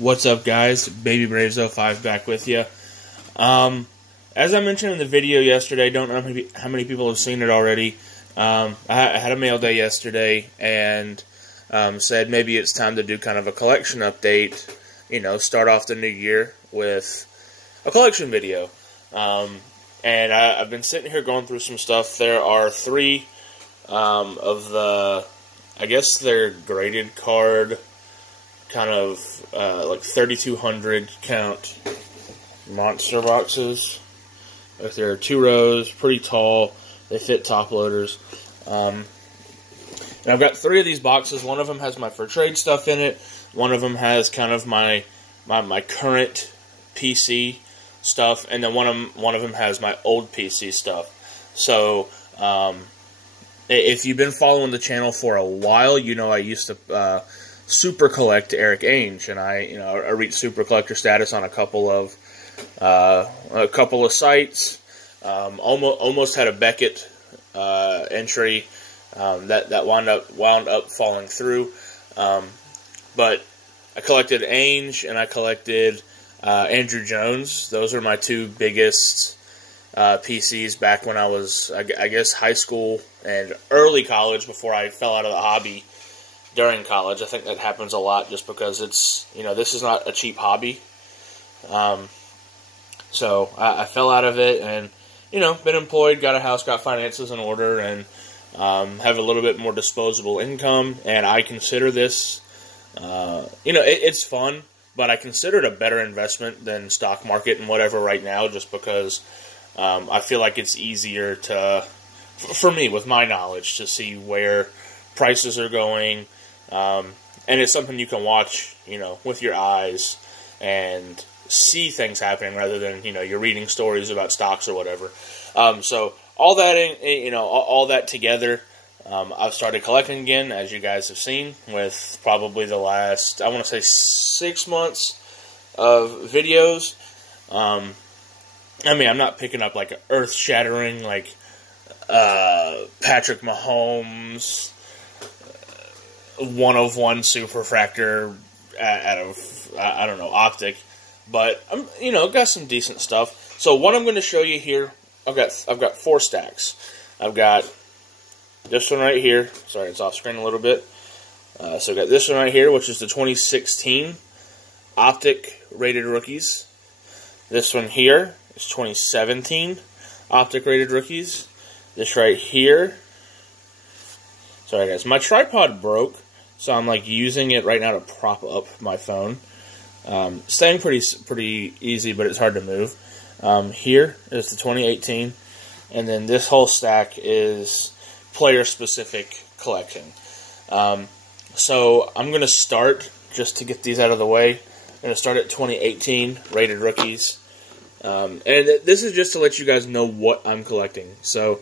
What's up, guys? Baby Braves05 back with you. As I mentioned in the video yesterday, don't know how many people have seen it already. I had a mail day yesterday and said maybe it's time to do kind of a collection update. You know, start off the new year with a collection video. And I've been sitting here going through some stuff. There are three of the, I guess they're graded card, kind of like 3,200 count monster boxes. Like there are 2 rows, pretty tall. They fit top loaders. And I've got 3 of these boxes. One of them has my for trade stuff in it. One of them has kind of my current PC stuff, and then one of them has my old PC stuff. So if you've been following the channel for a while, you know I used to super collect Eric Ainge, and I reached super collector status on a couple of sites. Almost had a Beckett entry that wound up falling through. But I collected Ainge and I collected Andruw Jones. Those are my 2 biggest PCs back when I was, I guess, high school and early college before I fell out of the hobby during college. I think that happens a lot just because it's, this is not a cheap hobby. So I fell out of it and, been employed, got a house, got finances in order, and have a little bit more disposable income. And I consider this, it's fun, but I consider it a better investment than stock market and whatever right now, just because I feel like it's easier for me, with my knowledge, to see where prices are going. And it's something you can watch, with your eyes and see things happening rather than, you're reading stories about stocks or whatever. So all that, all that together, I've started collecting again, as you guys have seen, with probably the last, I want to say 6 months of videos. I'm not picking up like earth-shattering, like Patrick Mahomes 1/1 superfractor out of, I don't know, Optic. But, got some decent stuff. So what I'm going to show you here, I've got 4 stacks. I've got this one right here. Sorry, it's off screen a little bit. So I've got this one right here, which is the 2016 Optic rated rookies. This one here is 2017 Optic rated rookies. This right here. Sorry, guys. My tripod broke, so I'm like using it right now to prop up my phone. Staying pretty easy, but it's hard to move. Here is the 2018, and then this whole stack is player-specific collection. So I'm going to start, just to get these out of the way, I'm going to start at 2018 rated rookies. And this is just to let you guys know what I'm collecting. So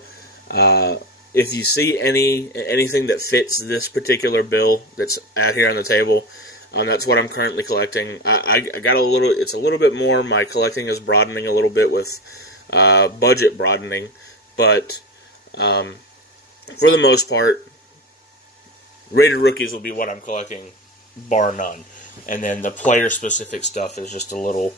if you see anything that fits this particular bill that's out here on the table, that's what I'm currently collecting. I got it's a little bit more. My collecting is broadening a little bit with budget broadening, but for the most part, rated rookies will be what I'm collecting, bar none. And then the player-specific stuff is just a little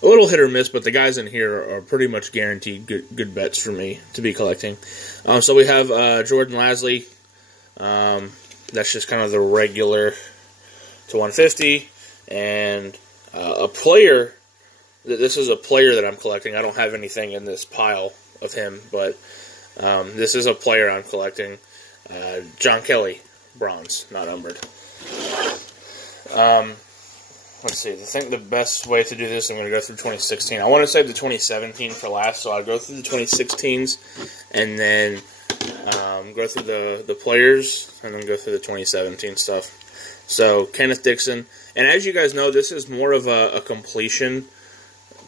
hit or miss, but the guys in here are pretty much guaranteed good bets for me to be collecting. So we have Jordan Lasley. That's just kind of the regular to 150, and a player. This is a player that I'm collecting. I don't have anything in this pile of him, but this is a player I'm collecting. John Kelly, bronze, not numbered. Let's see. I think the best way to do this, I'm going to go through 2016. I want to save the 2017 for last, so I'll go through the 2016s, and then go through the players, and then go through the 2017 stuff. So, Kenneth Dixon. And as you guys know, this is more of a completion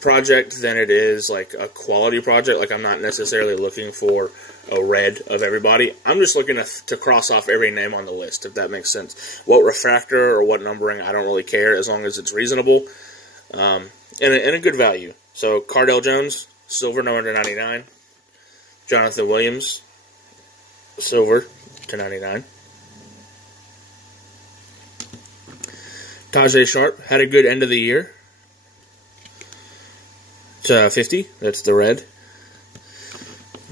project than it is like a quality project. Like, I'm not necessarily looking for a red of everybody. I'm just looking to cross off every name on the list, if that makes sense. What refractor or what numbering, I don't really care, as long as it's reasonable and a good value. So, Cardale Jones, silver, number /99. Jonathan Williams, silver /99. Tajay Sharp had a good end of the year. It's 50. That's the red.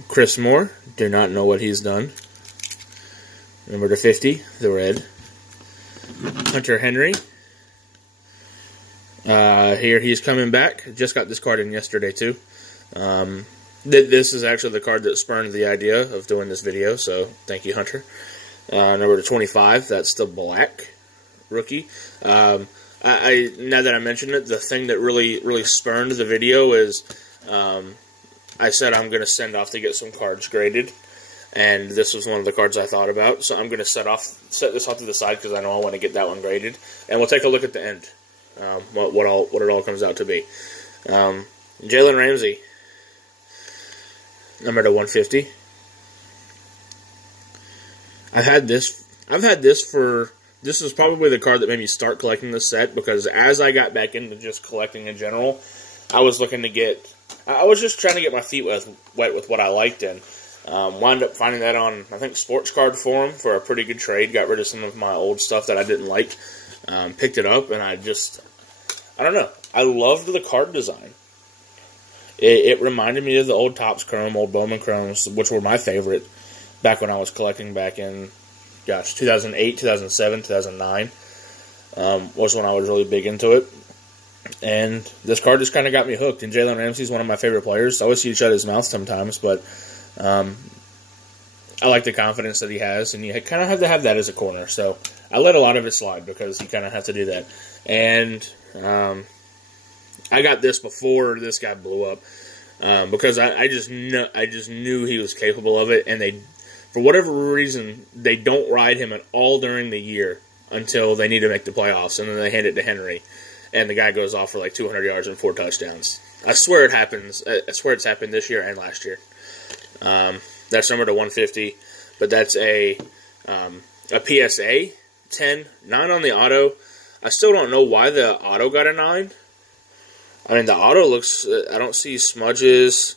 Chris Moore. Do not know what he's done. Number to 50. The red. Hunter Henry. Here he's coming back. Just got this card in yesterday too. This is actually the card that spurned the idea of doing this video, so thank you, Hunter. Number to 25, that's the black rookie. Now that I mentioned it, the thing that really spurned the video is I said I'm going to send off to get some cards graded, and this was one of the cards I thought about, so I'm going to set this off to the side because I know I want to get that one graded, and we'll take a look at the end, what it all comes out to be. Jalen Ramsey. Number to 150. I've had this for, this is probably the card that made me start collecting this set, because as I got back into just collecting in general, I was looking to get, I was just trying to get my feet wet with what I liked, and wound up finding that on, I think, Sports Card Forum for a pretty good trade. Got rid of some of my old stuff that I didn't like, picked it up, and I don't know, I loved the card design. It reminded me of the old Topps Chrome, old Bowman Chromes, which were my favorite back when I was collecting back in, 2008, 2007, 2009 was when I was really big into it. And this card just kind of got me hooked. And Jalen Ramsey's one of my favorite players. I always see him shut his mouth sometimes, but I like the confidence that he has, and you kind of have to have that as a corner. So I let a lot of it slide because you kind of have to do that. And I got this before this guy blew up because I just knew he was capable of it, and for whatever reason, they don't ride him at all during the year until they need to make the playoffs, and then they hand it to Henry, and the guy goes off for like 200 yards and 4 touchdowns. I swear it happens. I swear it's happened this year and last year. That's number to 150, but that's a PSA 10, 9 on the auto. I still don't know why the auto got a 9. I mean, the auto looks, I don't see smudges.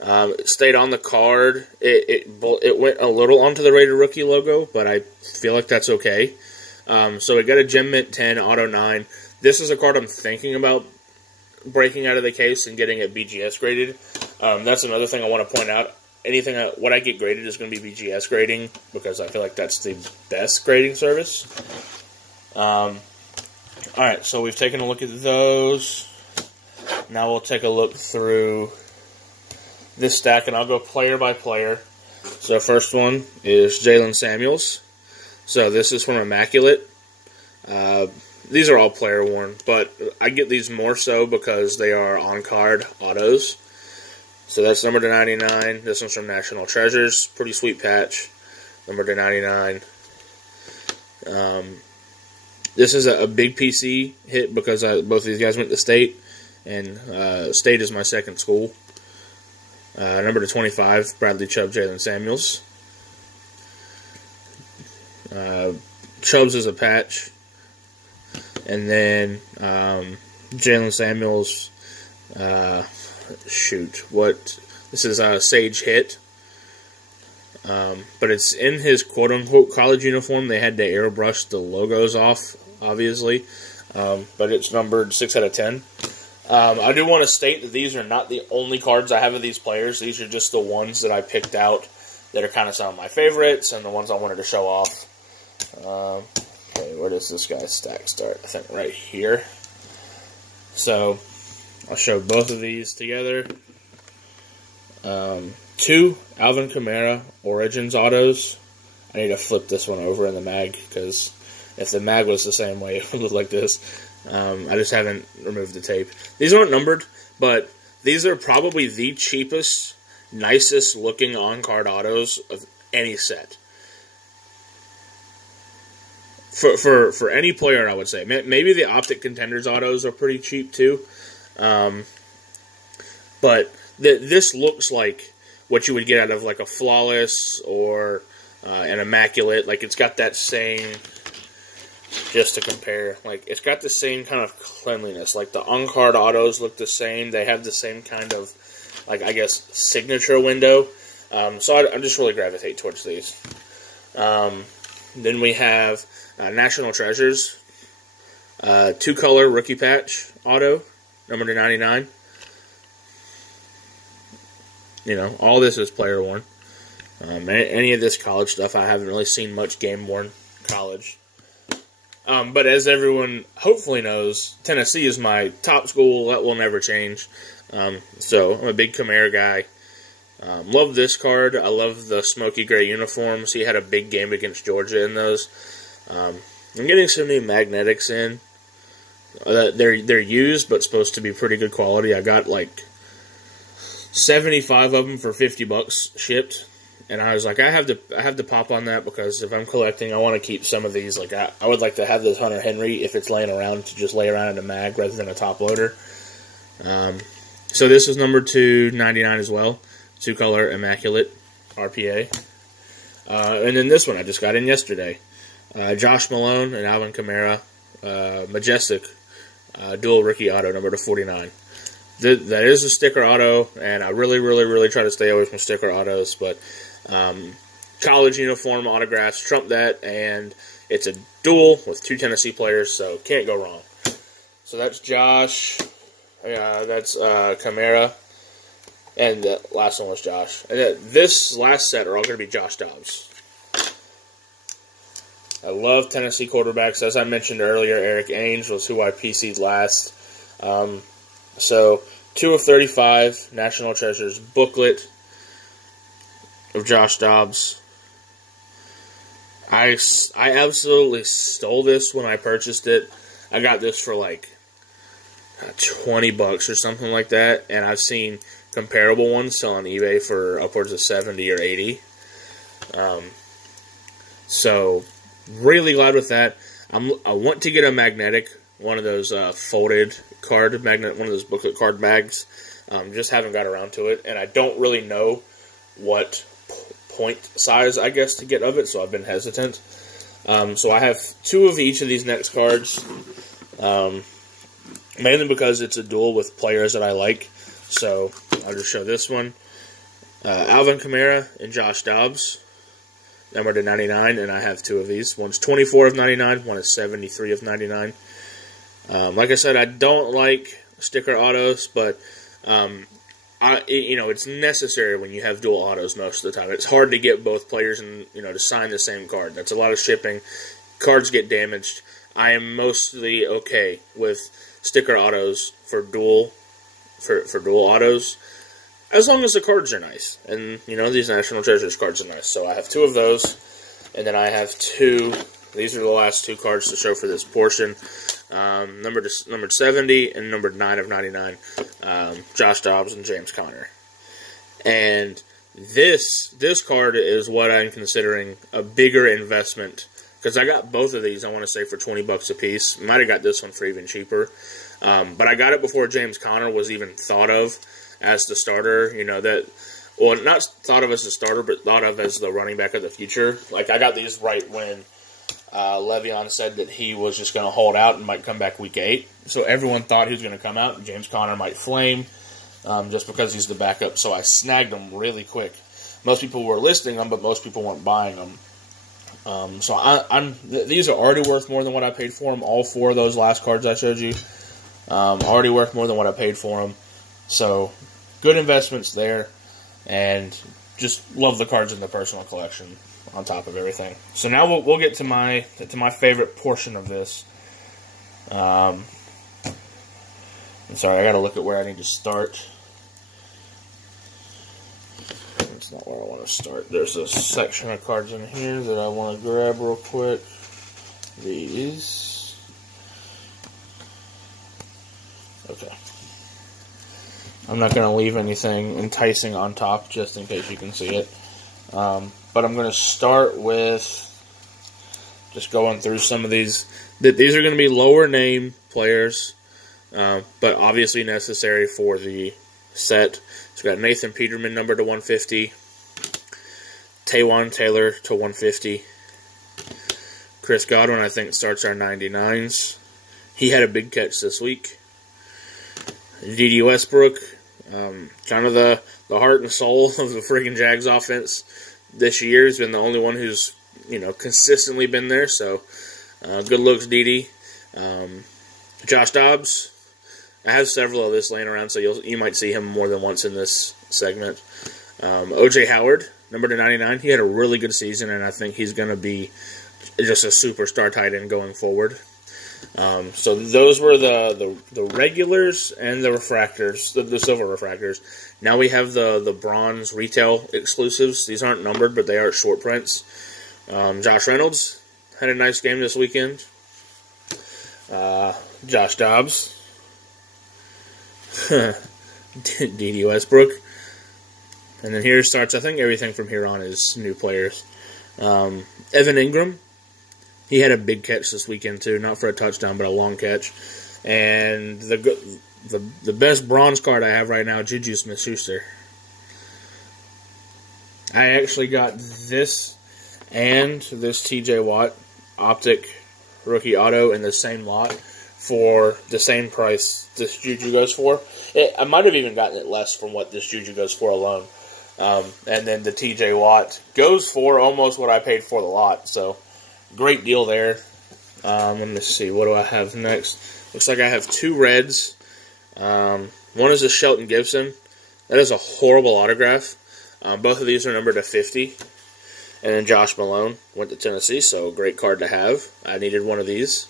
It stayed on the card. It went a little onto the Rated Rookie logo, but I feel like that's okay. So it got a Gem Mint 10, auto 9. This is a card I'm thinking about breaking out of the case and getting it BGS graded. That's another thing I want to point out. What I get graded is going to be BGS grading, because I feel like that's the best grading service. Alright, so we've taken a look at those. Now we'll take a look through this stack, and I'll go player by player. So first one is Jaylen Samuels. So this is from Immaculate. These are all player worn, but I get these more so because they are on-card autos. So that's number to 99. This one's from National Treasures. Pretty sweet patch. Number to 99. This is a big PC hit because both of these guys went to State, and State is my second school. Number to 25, Bradley Chubb, Jaylen Samuels. Chubb's is a patch. And then Jaylen Samuels, this is Sage Hit. But it's in his quote-unquote college uniform. They had to airbrush the logos off, obviously. But it's numbered 6 out of 10. I do want to state that these are not the only cards I have of these players. These are just the ones that I picked out that are kind of some of my favorites and the ones I wanted to show off. Okay, where does this guy's stack start? I think right here. So, I'll show both of these together. 2 Alvin Kamara Origins autos. I need to flip this one over in the mag, because if the mag was the same way, it would look like this. I just haven't removed the tape. These aren't numbered, but these are probably the cheapest, nicest looking on-card autos of any set. For any player, I would say. Maybe the Optic Contenders autos are pretty cheap too. But this looks like what you would get out of like a Flawless or an Immaculate. Like, it's got that same, just to compare, like, it's got the same kind of cleanliness. Like, the on-card autos look the same. They have the same kind of, like, I guess, signature window. So I just really gravitate towards these. Then we have National Treasures. Two-color rookie patch auto, number to 99. You know, all this is player worn. Any of this college stuff, I haven't really seen much game worn college. But as everyone hopefully knows, Tennessee is my top school. That will never change. So I'm a big Kamara guy. Love this card. I love the smoky gray uniforms. He had a big game against Georgia in those. I'm getting some new magnetics in. They're used, but supposed to be pretty good quality. I got like 75 of them for $50 shipped, and I was like, I have to pop on that, because if I'm collecting, I want to keep some of these. Like I would like to have this Hunter Henry, if it's laying around, to just lay around in a mag rather than a top loader. So this is number 299 as well. Two-color Immaculate RPA. And then this one I just got in yesterday. Josh Malone and Alvin Kamara. Majestic dual rookie auto, number to 49. That is a sticker auto, and I really try to stay away from sticker autos, but college uniform autographs trump that, and it's a dual with two Tennessee players, so can't go wrong. So that's Josh. That's Kamara. And the last one was Josh. And this last set are all going to be Josh Dobbs. I love Tennessee quarterbacks. As I mentioned earlier, Eric Ainge was who I PC'd last. So, 2 of 35, National Treasures booklet of Josh Dobbs. I absolutely stole this when I purchased it. I got this for like $20 or something like that, and I've seen comparable ones sell on eBay for upwards of 70 or 80. So really glad with that. I want to get a magnetic, one of those folded card magnet, one of those booklet card bags. Just haven't got around to it, and I don't really know what point size, I guess, to get of it, so I've been hesitant. So I have 2 of each of these next cards, mainly because it's a duel with players that I like. So I'll just show this one. Alvin Kamara and Josh Dobbs, number to 99, and I have 2 of these. One's 24 of 99, one is 73 of 99. Like I said, I don't like sticker autos, but it's necessary when you have dual autos most of the time. It's hard to get both players and to sign the same card. That's a lot of shipping. Cards get damaged. I am mostly okay with sticker autos for dual autos, as long as the cards are nice. And these National Treasures cards are nice. So I have 2 of those, and then I have 2. These are the last 2 cards to show for this portion. Numbered 70 and numbered 9 of 99. Josh Dobbs and James Conner. And this card is what I'm considering a bigger investment, because I got both of these, I want to say, for $20 a piece. Might have got this one for even cheaper. But I got it before James Conner was even thought of as the starter. Not thought of as the starter, but thought of as the running back of the future. Like, I got these right when Le'Veon said that he was just going to hold out and might come back week 8. So everyone thought he was going to come out and James Conner might flame just because he's the backup. So I snagged him really quick. Most people were listing them, but most people weren't buying them. These are already worth more than what I paid for them. All 4 of those last cards I showed you already worth more than what I paid for them. So good investments there, and just love the cards in the personal collection on top of everything. So now we'll get to my favorite portion of this. I'm sorry, I got to look at where I need to start. That's not where I want to start. There's a section of cards in here that I want to grab real quick. These. Okay. I'm not going to leave anything enticing on top just in case you can see it. But I'm going to start with just going through some of these. These are going to be lower name players, but obviously necessary for the set. So we've got Nathan Peterman, number to 150. Taywan Taylor to 150. Chris Godwin, I think, starts our 99s. He had a big catch this week. D.D. Westbrook, kind of the heart and soul of the freaking Jags offense this year. Has been the only one who's consistently been there. So good looks, D.D. Josh Dobbs. I have several of this laying around, so you might see him more than once in this segment. O.J. Howard, number to 99. He had a really good season, and I think he's going to be just a superstar tight end going forward. So those were the regulars and the refractors, the silver refractors. Now we have the bronze retail exclusives. These aren't numbered, but they are short prints. Josh Reynolds had a nice game this weekend. Josh Dobbs. D.D. Westbrook. And then here starts, I think everything from here on is new players. Evan Ingram. He had a big catch this weekend too, not for a touchdown, but a long catch. And the best bronze card I have right now, Juju Smith-Schuster. I actually got this and this T.J. Watt Optic rookie auto in the same lot for the same price this Juju goes for. I might have even gotten it less from what this Juju goes for alone. And then the T.J. Watt goes for almost what I paid for the lot, so great deal there. Let me see, what do I have next? Looks like I have two reds. One is a Shelton Gibson. That is a horrible autograph. Both of these are numbered to 50. And then Josh Malone went to Tennessee, so great card to have. I needed one of these.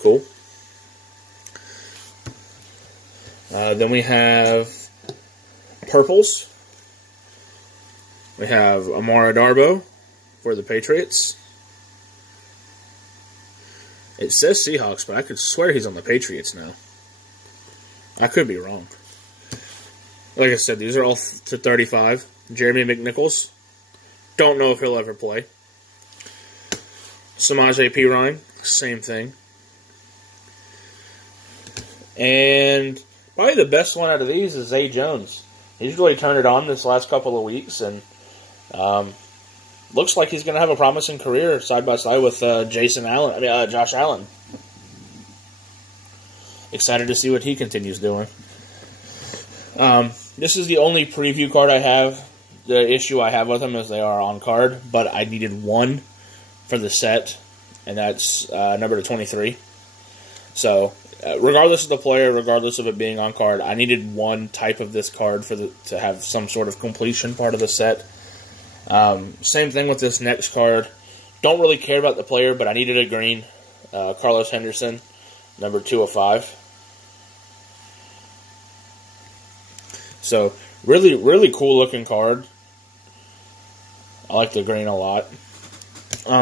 Cool. Then we have purples. We have Amara Darboh for the Patriots. It says Seahawks, but I could swear he's on the Patriots now. I could be wrong. Like I said, these are all to 35. Jeremy McNichols. Don't know if he'll ever play. Samaje Perine. Same thing. And probably the best one out of these is Zay Jones. He's really turned it on this last couple of weeks, and looks like he's going to have a promising career side by side with Josh Allen. Excited to see what he continues doing. This is the only preview card I have. The issue I have with them is they are on card, but I needed one for the set, and that's number to 23. So, regardless of the player, regardless of it being on card, I needed one type of this card to have some sort of completion part of the set. Same thing with this next card. Don't really care about the player, but I needed a green. Carlos Henderson, number 205. So, really, really cool looking card. I like the green a lot.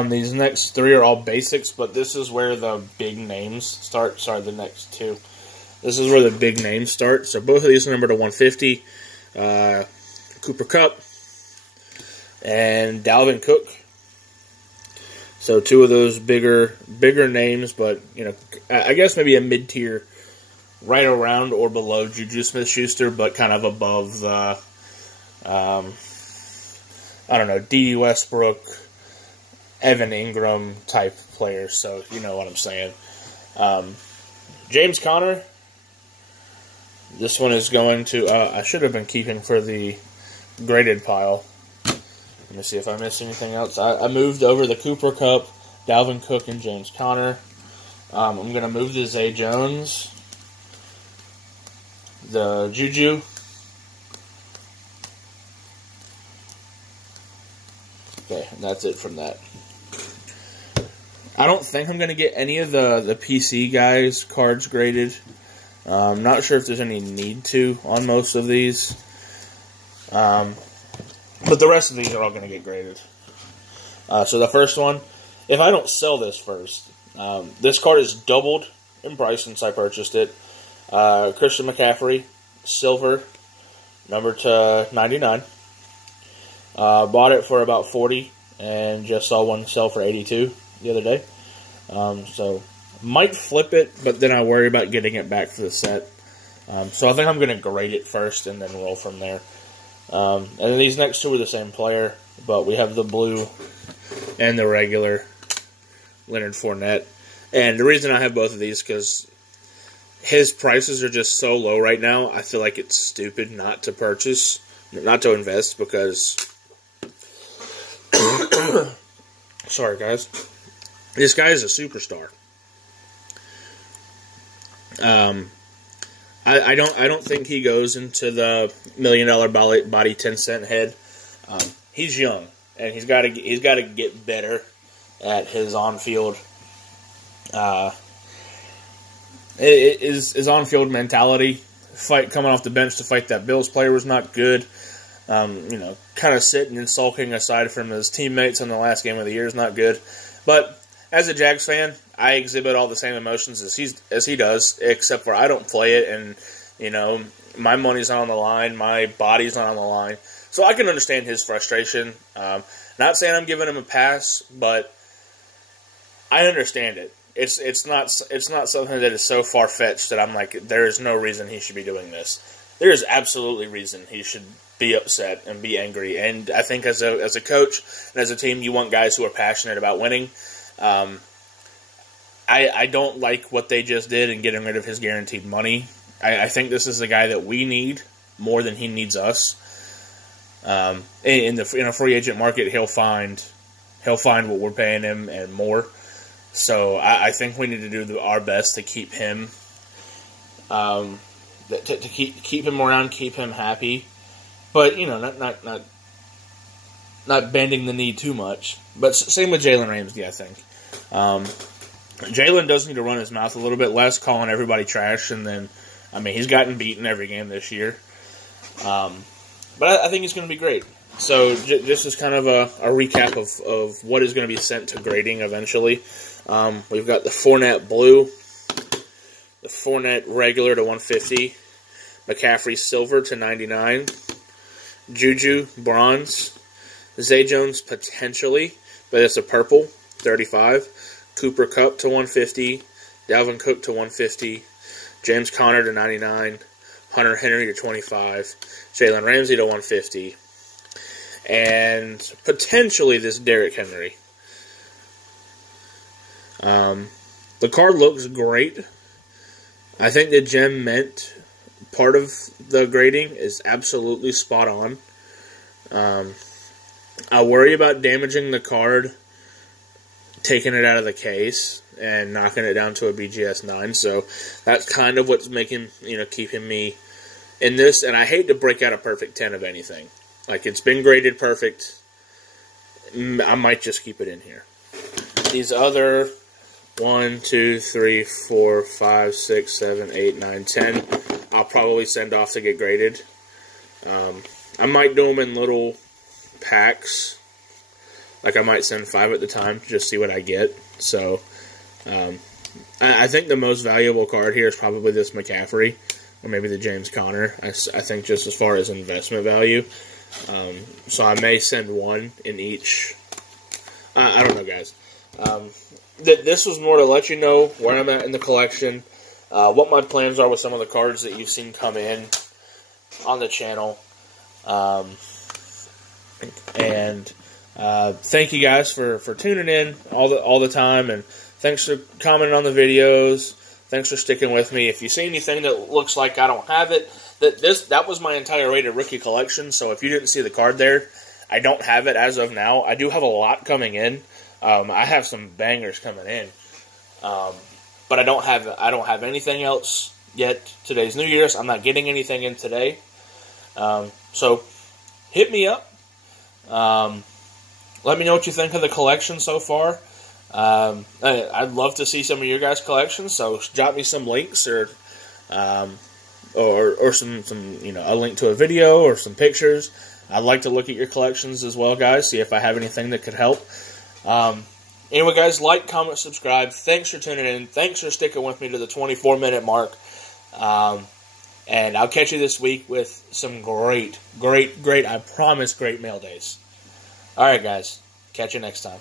These next three are all basics, but this is where the big names start. Sorry, the next two. This is where the big names start. So both of these are numbered to 150. Cooper Kupp and Dalvin Cook. So two of those bigger names, but I guess maybe a mid-tier, right around or below Juju Smith-Schuster, but kind of above the D.D. Westbrook, Evan Ingram type players, so you know what I'm saying. James Conner, this one is going to, I should have been keeping for the graded pile. Let me see if I missed anything else. I moved over the Cooper Kupp, Dalvin Cook, and James Conner. I'm going to move the Zay Jones, the Juju, okay, and that's it from that. I don't think I'm going to get any of the PC guys' cards graded. I'm not sure if there's any need to on most of these. But the rest of these are all going to get graded. So the first one, if I don't sell this first, this card is doubled in price since I purchased it. Christian McCaffrey, silver, number to 99. Bought it for about 40 and just saw one sell for 82 the other day. So might flip it, but then I worry about getting it back for the set. So I think I'm going to grade it first and then roll from there. And then these next two are the same player, but we have the blue and the regular Leonard Fournette. And the reason I have both of these is because his prices are just so low right now, I feel like it's stupid not to purchase, not to invest, because sorry guys, this guy is a superstar. I don't think he goes into the $1 million body 10-cent head. He's young, and he's got to get better at his on-field. His on-field mentality. Fight coming off the bench to fight that Bills player was not good. Kind of sitting and sulking aside from his teammates in the last game of the year is not good. But as a Jags fan, I exhibit all the same emotions as he does, except for I don't play it, and my money's not on the line, my body's not on the line, so I can understand his frustration. Not saying I'm giving him a pass, but I understand it. It's not something that is so far-fetched that I'm like, there is no reason he should be doing this. There is absolutely reason he should be upset and be angry. And I think as a coach and as a team, you want guys who are passionate about winning. I don't like what they just did in getting rid of his guaranteed money. I think this is the guy that we need more than he needs us. In a free agent market, he'll find what we're paying him and more. So I think we need to do our best to keep him, keep him around, keep him happy, but not bending the knee too much. But same with Jalen Ramsey, I think. Jalen does need to run his mouth a little bit less, calling everybody trash, and then he's gotten beaten every game this year. But I think he's going to be great. So just as kind of a recap of what is going to be sent to grading eventually. We've got the Fournette Blue, the Fournette Regular to 150, McCaffrey Silver to 99, Juju Bronze, Zay Jones potentially, but it's a purple, 35, Cooper Kupp to 150, Dalvin Cook to 150, James Conner to 99, Hunter Henry to 25, Jalen Ramsey to 150, and potentially this Derrick Henry. The card looks great. I think the Gem Mint part of the grading is absolutely spot on. I worry about damaging the card, taking it out of the case, and knocking it down to a BGS 9. So that's kind of what's making, keeping me in this. And I hate to break out a perfect 10 of anything. Like, it's been graded perfect. I might just keep it in here. These other 1, 2, 3, 4, 5, 6, 7, 8, 9, 10, I'll probably send off to get graded. I might do them in little packs. Like, I might send 5 at the time, just see what I get. So, I think the most valuable card here is probably this McCaffrey, or maybe the James Conner. I think just as far as investment value. So I may send 1 in each. I don't know, guys. This was more to let you know where I'm at in the collection, what my plans are with some of the cards that you've seen come in on the channel. And thank you guys for tuning in all the time, and thanks for commenting on the videos. Thanks for sticking with me. If you see anything that looks like I don't have it, that was my entire rated rookie collection. So if you didn't see the card there, I don't have it as of now. I do have a lot coming in. I have some bangers coming in, but I don't have anything else yet. Today's New Year's. I'm not getting anything in today. So hit me up. Let me know what you think of the collection so far. I'd love to see some of your guys' collections. So drop me some links or some a link to a video or some pictures. I'd like to look at your collections as well, guys. See if I have anything that could help. Anyway, guys, like, comment, subscribe. Thanks for tuning in. Thanks for sticking with me to the 24-minute mark. And I'll catch you this week with some great, I promise, great mail days. All right, guys. Catch you next time.